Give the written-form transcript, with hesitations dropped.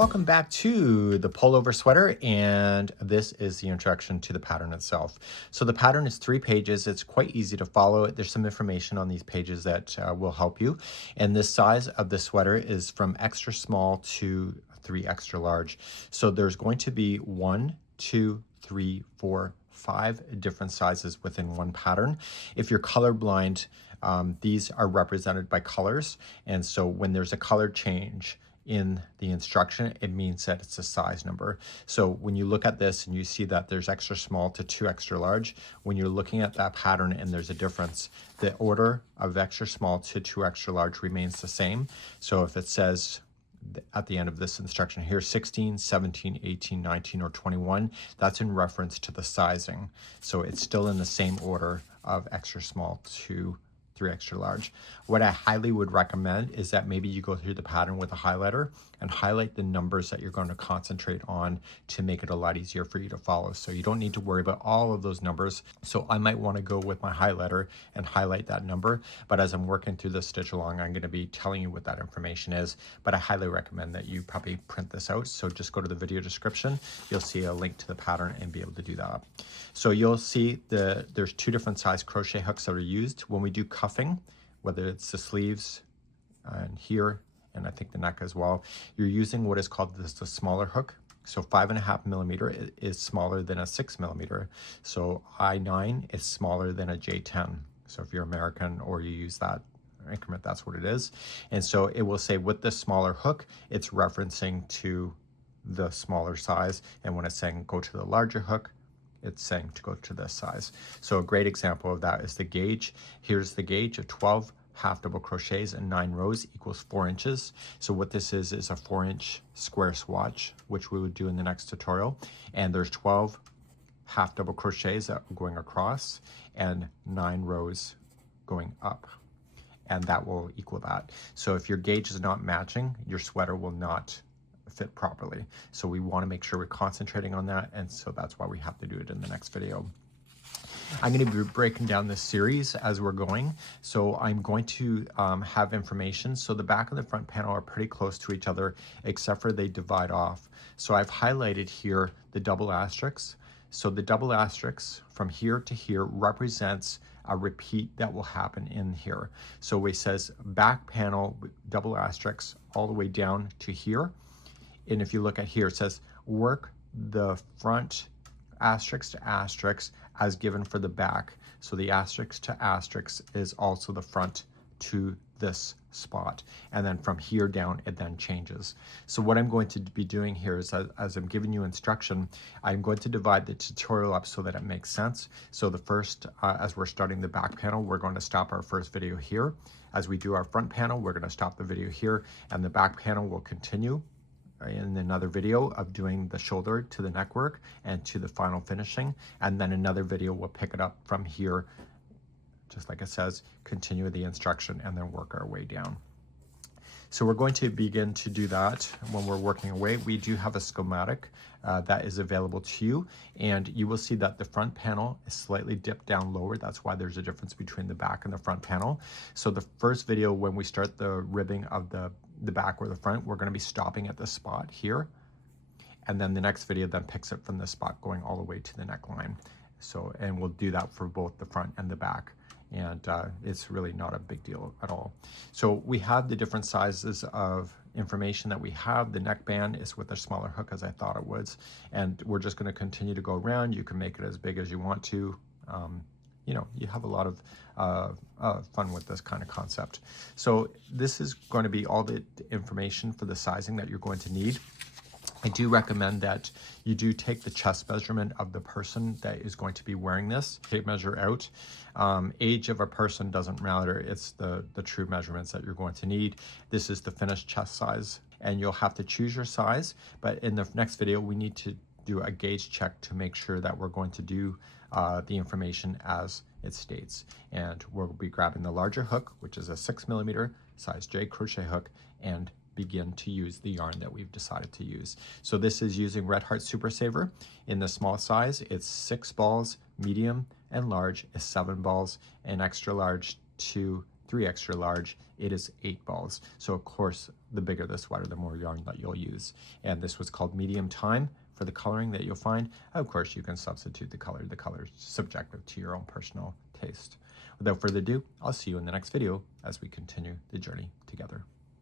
Welcome back to the pullover sweater, and this is the introduction to the pattern itself. So the pattern is 3 pages. It's quite easy to follow. There's some information on these pages that will help you. And the size of the sweater is from extra small to 3 extra large. So there's going to be 1, 2, 3, 4, 5 different sizes within one pattern. If you're colorblind, these are represented by colors. And so when there's a color change in the instruction, it means that it's a size number. So when you look at this and you see that there's extra small to 2 extra large, when you're looking at that pattern and there's a difference, the order of extra small to 2 extra large remains the same. So if it says at the end of this instruction here 16, 17, 18, 19, or 21, that's in reference to the sizing. So it's still in the same order of extra small to 3 extra large. What I highly would recommend is that maybe you go through the pattern with a highlighter and highlight the numbers that you're going to concentrate on to make it a lot easier for you to follow. So you don't need to worry about all of those numbers. So I might want to go with my highlighter and highlight that number, but as I'm working through the stitch along, I'm going to be telling you what that information is. But I highly recommend that you probably print this out. So just go to the video description, you'll see a link to the pattern and be able to do that. So you'll see there's 2 different size crochet hooks that are used when we do cuffing, whether it's the sleeves and here, and I think the neck as well. You're using what is called the smaller hook. So 5.5 millimeter is smaller than a 6 millimeter. So I9 is smaller than a J10. So if you're American or you use that increment, that's what it is. And so it will say with the smaller hook, it's referencing to the smaller size. And when it's saying go to the larger hook, it's saying to go to this size. So a great example of that is the gauge. Here's the gauge of 12 half double crochets and 9 rows equals 4 inches. So what this is a 4-inch square swatch, which we would do in the next tutorial. And there's 12 half double crochets that are going across and 9 rows going up. And that will equal that. So if your gauge is not matching, your sweater will not fit properly. So we want to make sure we're concentrating on that, and so that's why we have to do it in the next video. I'm going to be breaking down this series as we're going. So I'm going to have information. So the back and the front panel are pretty close to each other, except for they divide off. So I've highlighted here the double asterisks. So the double asterisks from here to here represents a repeat that will happen in here. So it says back panel double asterisks all the way down to here. And if you look at here, it says work the front asterisk to asterisk as given for the back. So the asterisk to asterisk is also the front to this spot. And then from here down, it then changes. So what I'm going to be doing here is as I'm giving you instruction, I'm going to divide the tutorial up so that it makes sense. So the first, as we're starting the back panel, we're going to stop our first video here. As we do our front panel, we're going to stop the video here, and the back panel will continue in another video of doing the shoulder to the neck work and to the final finishing, and then another video will pick it up from here, just like it says, continue the instruction and then work our way down. So we're going to begin to do that when we're working away. We do have a schematic that is available to you, and you will see that the front panel is slightly dipped down lower. That's why there's a difference between the back and the front panel. So the first video, when we start the ribbing of the back or the front, we're going to be stopping at this spot here, and then the next video then picks it from this spot going all the way to the neckline. So, and we'll do that for both the front and the back, and it's really not a big deal at all. So we have the different sizes of information that we have. The neckband is with a smaller hook, as I thought it was, and we're just going to continue to go around. You can make it as big as you want to. You know, you have a lot of fun with this kind of concept. So this is going to be all the information for the sizing that you're going to need. I do recommend that you do take the chest measurement of the person that is going to be wearing this. Tape measure out. Age of a person doesn't matter. It's the true measurements that you're going to need. This is the finished chest size, and you'll have to choose your size. But in the next video, we need to do a gauge check to make sure that we're going to do the information as it states. And we'll be grabbing the larger hook, which is a 6 millimeter size J crochet hook, and begin to use the yarn that we've decided to use. So this is using Red Heart Super Saver. In the small size, it's 6 balls, medium and large is 7 balls, and extra large to 3 extra large, it is 8 balls. So of course, the bigger the sweater, the more yarn that you'll use. And this was called medium time for the coloring that you'll find. Of course, you can substitute the color. The color is subjective to your own personal taste. Without further ado, I'll see you in the next video as we continue the journey together.